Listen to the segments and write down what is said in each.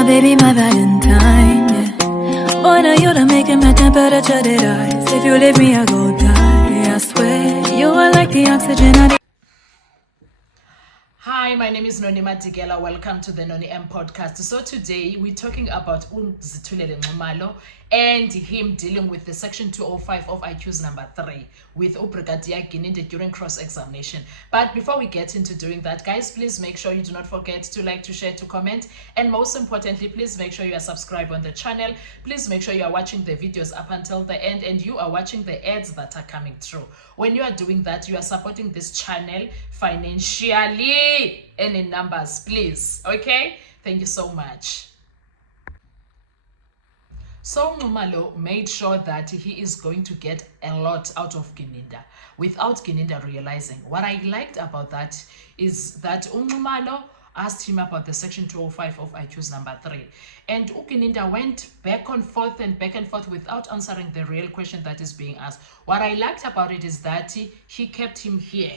my baby, my Valentine, yeah. Boy, now you done making my temperature that rise. If you leave me, I go die, I swear. You are like the oxygen I... Hi, my name is Noni Matigela. Welcome to the Noni M podcast. So today we're talking about Zithulele Nxumalo and him dealing with the section 205 of IQ's number 3 with Brigadier Gininde during cross-examination. But before we get into doing that, guys, please make sure you do not forget to like, to share, to comment, and most importantly, please make sure you are subscribed on the channel. Please make sure you are watching the videos up until the end and you are watching the ads that are coming through. When you are doing that, you are supporting this channel financially and in numbers, please. Okay, thank you so much. So Nxumalo made sure that he is going to get a lot out of Gininde without Gininde realizing. What I liked about that is that Nxumalo asked him about the section 205 of IQ's number 3, and Gininde went back and forth without answering the real question that is being asked. What I liked about it is that he kept him here.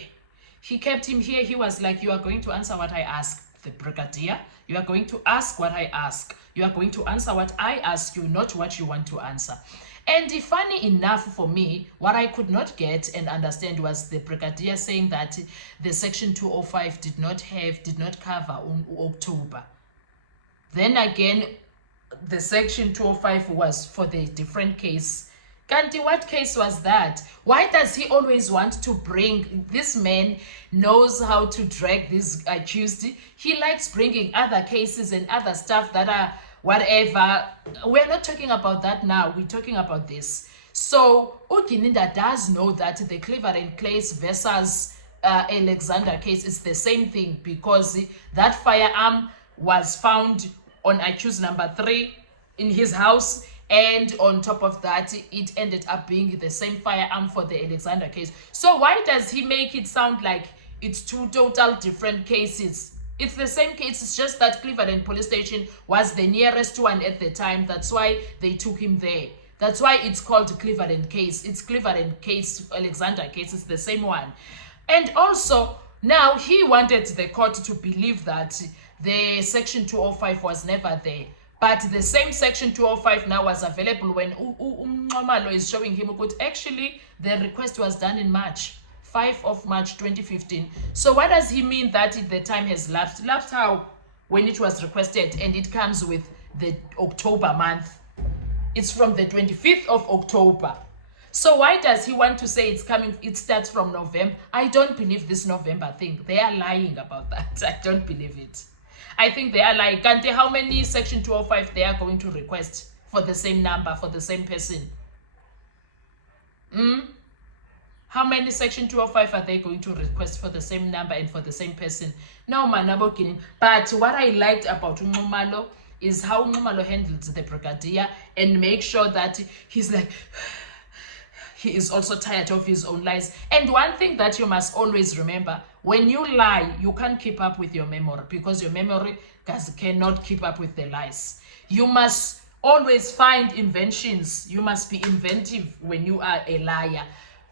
He was like, you are going to answer what I ask the brigadier. You are going to ask what I ask. You are going to answer what I ask you, not what you want to answer. And funny enough for me, what I could not get and understand was the brigadier saying that the section 205 did not cover October. Then again, the section 205 was for the different case. Kanti, what case was that? Why does he always want to bring, this man knows how to drag this accused. He likes bringing other cases and other stuff that are whatever. We're not talking about that now. We're talking about this. So Gininde does know that the Cleveland case versus Alexander case is the same thing, because that firearm was found on accused number 3 in his house. And on top of that, it ended up being the same firearm for the Alexander case. So why does he make it sound like it's two total different cases? It's the same case. It's just that Cleveland police station was the nearest one at the time. That's why they took him there. That's why it's called Cleveland case. It's Cleveland case, Alexander case. It's the same one. And also, now he wanted the court to believe that the section 205 was never there. But the same section 205 now was available when Nxumalo is showing him, actually, the request was done in March, 5 of March 2015. So what does he mean that the time has lapsed? Lapsed how? When it was requested and it comes with the October month. It's from the 25th of October. So why does he want to say it's coming, it starts from November? I don't believe this November thing. They are lying about that. I don't believe it. I think they are like, Kante, how many section 205 they are going to request for the same number, for the same person? How many section 205 are they going to request for the same number and for the same person? No, man, but what I liked about Nxumalo is how Nxumalo handles the brigadier and make sure that he's like, he is also tired of his own lies. And one thing that you must always remember, when you lie, you can't keep up with your memory, because your memory cannot keep up with the lies. You must always find inventions. You must be inventive when you are a liar,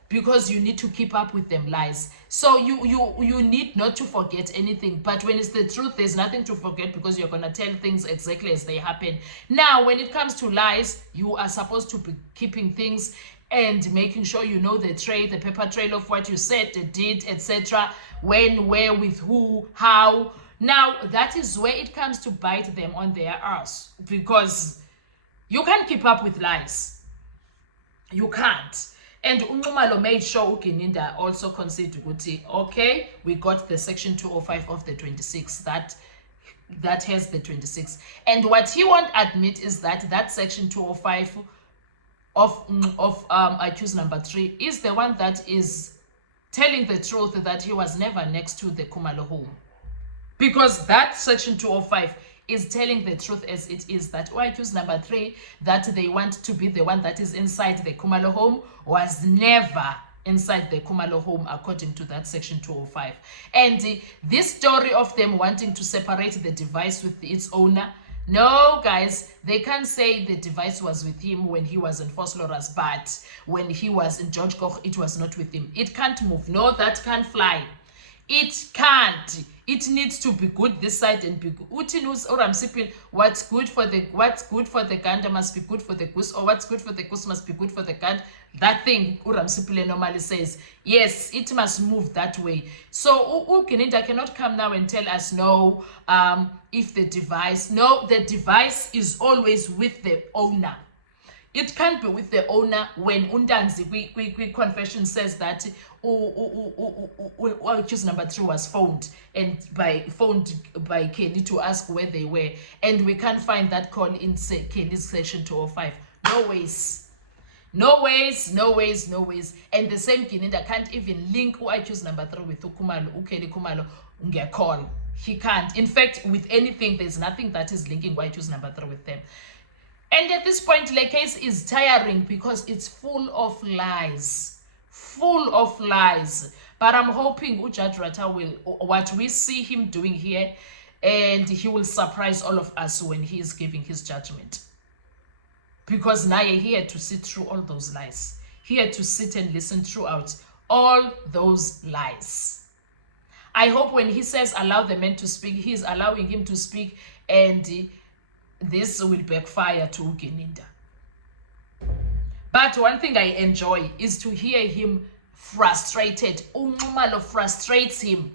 because you need to keep up with them lies. So you need not to forget anything. But when it's the truth, there's nothing to forget, because you're going to tell things exactly as they happen. Now, when it comes to lies, you are supposed to be keeping things and making sure you know the paper trail of what you said, the did, etc. When, where, with who, how. Now, that is where it comes to bite them on their ass, because you can't keep up with lies. You can't. And Nxumalo made sure Gininde also conceded, okay, we got the section 205 of the 26, that has the 26. And what he won't admit is that section 205 of accused number 3 is the one that is telling the truth that he was never next to the Khumalo home, because that section 205 is telling the truth as it is, that accused number 3 that they want to be the one that is inside the Khumalo home was never inside the Khumalo home, according to that section 205. And this story of them wanting to separate the device with its owner, no, guys, they can't say the device was with him when he was in Vosloorus, but when he was in George Koch, it was not with him. It can't move. No, that can't fly. It can't. It needs to be good this side and be good. What's good for the gander must be good for the goose, or what's good for the goose must be good for the gander. That thing uRamsipile normally says, yes, it must move that way. So uGinida cannot come now and tell us no, if the device is always with the owner. It can't be with the owner when Undanzi confession says that accused number 3 was phoned by Kelly to ask where they were, and we can't find that call in Kelly's section 205. No ways. No ways, no ways, no ways. And the same Ginida can't even link accused number 3 with Kelly Khumalo call. He can't. In fact, with anything, there's nothing that is linking accused number 3 with them. And at this point, the case is tiring because it's full of lies. Full of lies. But I'm hoping Judge Rata will, what we see him doing here, and he will surprise all of us when he is giving his judgment. Because now he had to sit through all those lies. He had to sit and listen throughout all those lies. I hope when he says allow the man to speak, he is allowing him to speak, and this will backfire to uGinida. But one thing I enjoy is to hear him frustrated. uNxumalo frustrates him.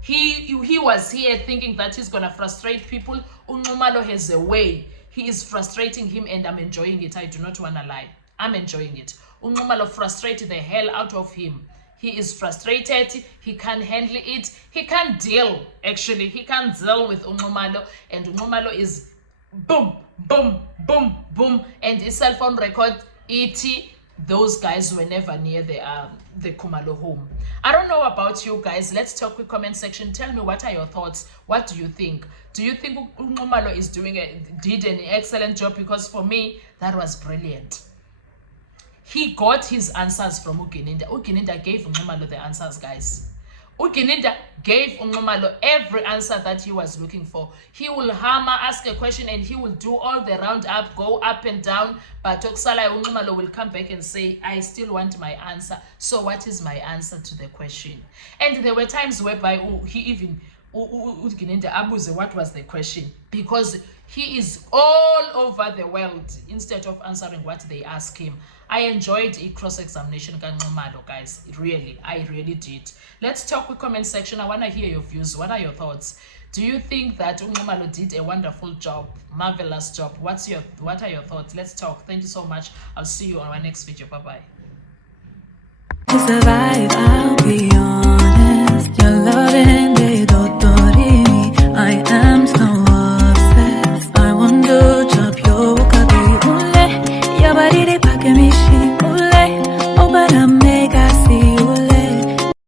He was here thinking that he's going to frustrate people. uNxumalo has a way. He is frustrating him, and I'm enjoying it. I do not want to lie. I'm enjoying it. uNxumalo frustrated the hell out of him. He is frustrated. He can't handle it. He can't deal, actually. He can't deal with uNxumalo, and uNxumalo is boom, boom, boom, boom, and his cell phone record, those guys were never near the Khumalo home. I don't know about you guys. Let's talk with comment section. Tell me, what are your thoughts? What do you think? Do you think uNxumalo did an excellent job? Because for me, that was brilliant. He got his answers from uGinida. uGinida gave uNxumalo the answers, guys. uGinida gave uNxumalo every answer that he was looking for. He will hammer, ask a question, and he will do all the roundup, go up and down. But uNxumalo will come back and say, I still want my answer. So what is my answer to the question? And there were times whereby uGinida abuze what was the question, because he is all over the world instead of answering what they ask him. I enjoyed a cross-examination kaNxumalo, guys. I really did. Let's talk with comment section. I want to hear your views. What are your thoughts? Do you think that uNxumalo did a wonderful job, marvelous job? What are your thoughts? Let's talk. Thank you so much. I'll see you on my next video. Bye-bye. To survive, I'll be honest. Your loving, they don't me. I am so obsessed. I want to chop your kabi ule. Your body, they pack me.